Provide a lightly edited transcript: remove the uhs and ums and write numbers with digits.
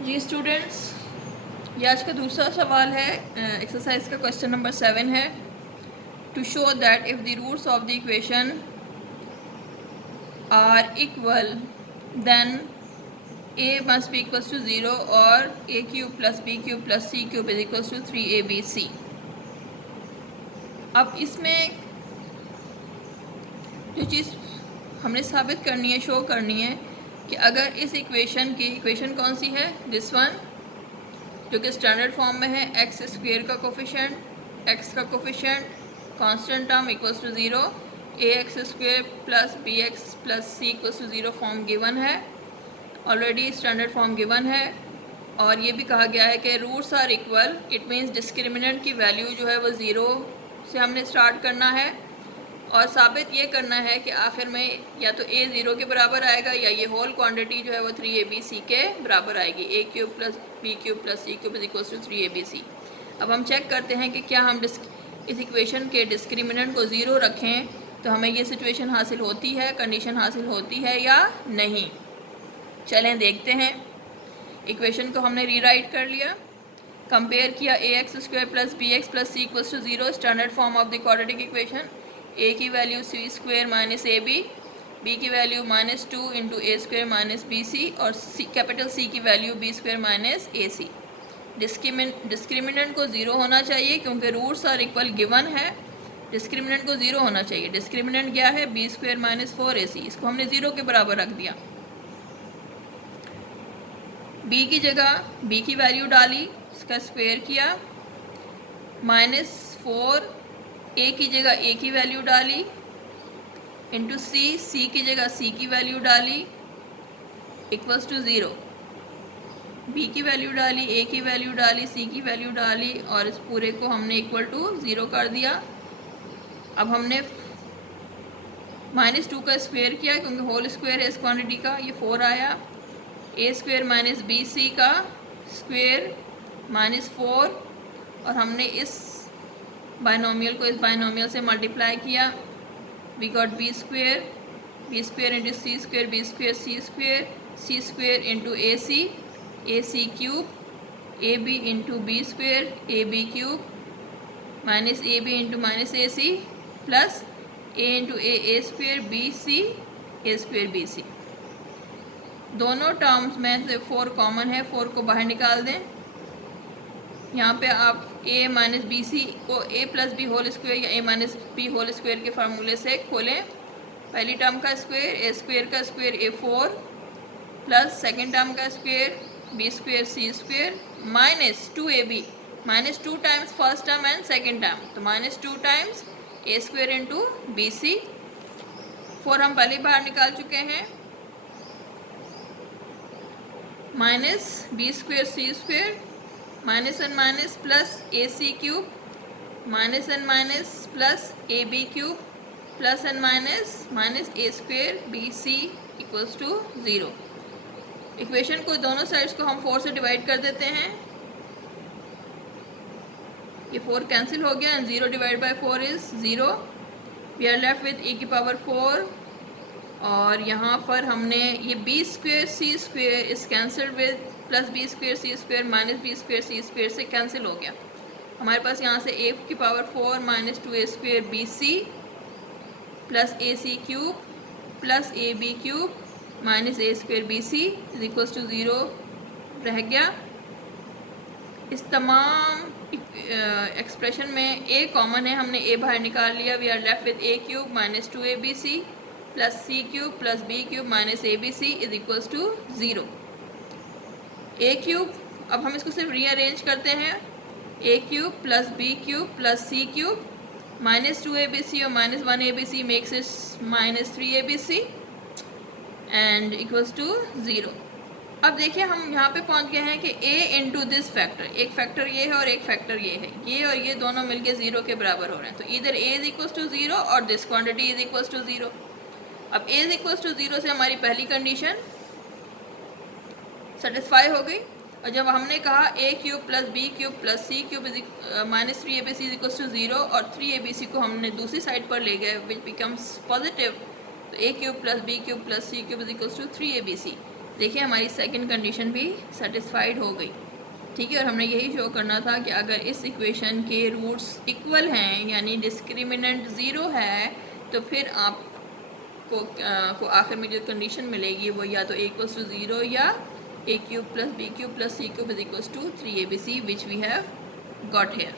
जी students, ये आज का दूसरा सवाल है। एक्सरसाइज का क्वेश्चन नंबर 7 है। To show that if the roots of the equation are equal then a must be equals to 0 और a cube plus b cube plus c cube is equals to 3abc। अब इसमें जो चीज़ हमने साबित करनी है, show करनी है कि अगर इस इक्वेशन की इक्वेशन कौन सी है, दिस वन, जो कि स्टैंडर्ड फॉर्म में है, एक्स स्क्वेयर का कोफिशिएंट, एक्स का coefficient constant term equals to 0, a x square plus B x plus C equals to 0 form given है, ऑलरेडी स्टैंडर्ड फॉर्म गिवन है। और ये भी कहा गया है कि roots are equal, it means discriminant की वैल्यू जो है वो 0 से हमने स्टार्ट करना है और साबित ये करना है कि आखिर में या तो a 0 के बराबर आएगा या ये होल क्वांटिटी जो है वो 3abc के बराबर आएगी। a cube plus b cube plus c cube is equals to 3abc। अब हम चेक करते हैं कि क्या हम इस इक्वेशन के डिस्क्रिमिनेंट को 0 रखें तो हमें ये सिचुएशन हासिल होती है, कंडीशन हासिल होती है या नहीं। चलें देखते हैं। इक्वेशन को हमने रीराइट कर लिया, कंपेयर किया A x square plus B x plus C equals to 0, standard form of the quadratic equation. A की वैल्यू सी स्क्वायर माइनस ए बी, बी की वैल्यू -2 इंटू ए स्क्वायर माइनस बी सी और capital C की value B square minus ए C. Discriminant को 0 होना चाहिए क्योंकि roots are equal given है। Discriminant को 0 होना चाहिए। डिस्क्रिमिनेंट क्या है, बी स्क्वायर माइनस 4ac, इसको हमने 0 के बराबर रख दिया। b की जगह b की वैल्यू डाली, इसका स्क्वायर किया, -4, a की जगह a की वैल्यू डाली, इंटू c की जगह c की वैल्यू डाली, इक्वल्स टू 0। b की वैल्यू डाली, a की वैल्यू डाली, c की वैल्यू डाली और इस पूरे को हमने इक्वल टू 0 कर दिया। अब हमने -2 का स्क्वायर किया क्योंकि होल स्क्वायर है इस क्वांटिटी का, ये 4 आया। ए स्क्वायर माइनस बी सी का स्क्वायर -4 और हमने इस बाइनोमियल को इस बाइनोमियल से मल्टीप्लाई किया, we got b square into c square, b square C square into a c cube, a b into b square, a b cube minus A b into minus A c plus a into A square b c a square b c. दोनों terms में से 4 common है, 4 को बाहर निकाल दें। यहाँ पे आप a माइनस बी सी को a plus B whole square या a minus B whole square के फार्मूले से खोलें। पहली टर्म का स्क्वायर a स्क्वायर का square a4 plus second term का square b square c square minus 2ab, -2 times first term and second term, तो -2 times a square into B C. 4 हम पहले बाहर निकाल चुके हैं, minus B square C square minus N minus plus a c cube minus N minus plus a b cube plus n minus a square b c equals to 0। Equation को दोनों sides को हम 4 से डिवाइड कर देते हैं, ये 4 cancel हो गया and 0 divide by 4 is 0। We are left with e की पावर 4 और यहाँ पर हमने ये b square c square is cancel with plus b square c square minus b square c square से कैंसिल हो गया। हमारे पास यहाँ से a की power 4 minus 2a square b c plus a c cube plus a b cube minus a square b C is equals to 0 रह गया। इस तमाम एक्सप्रेशन में a कॉमन है, हमने a बाहर निकाल लिया। We are left with a cube minus 2abc plus C cube plus B cube minus A B C is equals to 0। A cube, अब हम इसको सिर्फ रीअरेंज करते हैं, A cube plus B cube plus C cube -2abc और -1abc makes it -3abc and equals to 0। अब देखिए हम यहाँ पे पहुँच गए हैं कि a इंटू दिस फैक्टर, एक फैक्टर ये है और एक फैक्टर ये है, ये और ये दोनों मिलके 0 के बराबर हो रहे हैं, तो इधर a इज इक्वल्स टू 0 और this quantity is equals to 0। अब a इज इक्वल्स टू 0 से हमारी पहली कंडीशन सेटिस्फाई हो गई और जब हमने कहा a cube plus B cube plus C cube minus 3abc is equals to 0 और 3abc को हमने दूसरी साइड पर ले गए विच बिकम्स पॉजिटिव, तो a cube plus B cube plus C cube is equals to 3abc। देखिए हमारी सेकंड कंडीशन भी सेटिस्फाइड हो गई, ठीक है। और हमने यही शो करना था कि अगर इस इक्वेशन के रूट्स इक्वल हैं यानी डिस्क्रिमिनेंट ज़ीरो है तो फिर आपको आखिर में जो कंडीशन मिलेगी वो या तो a इक्वल्स टू ज़ीरो या a cube plus b cube plus c cube is equals to 3abc which we have got hair.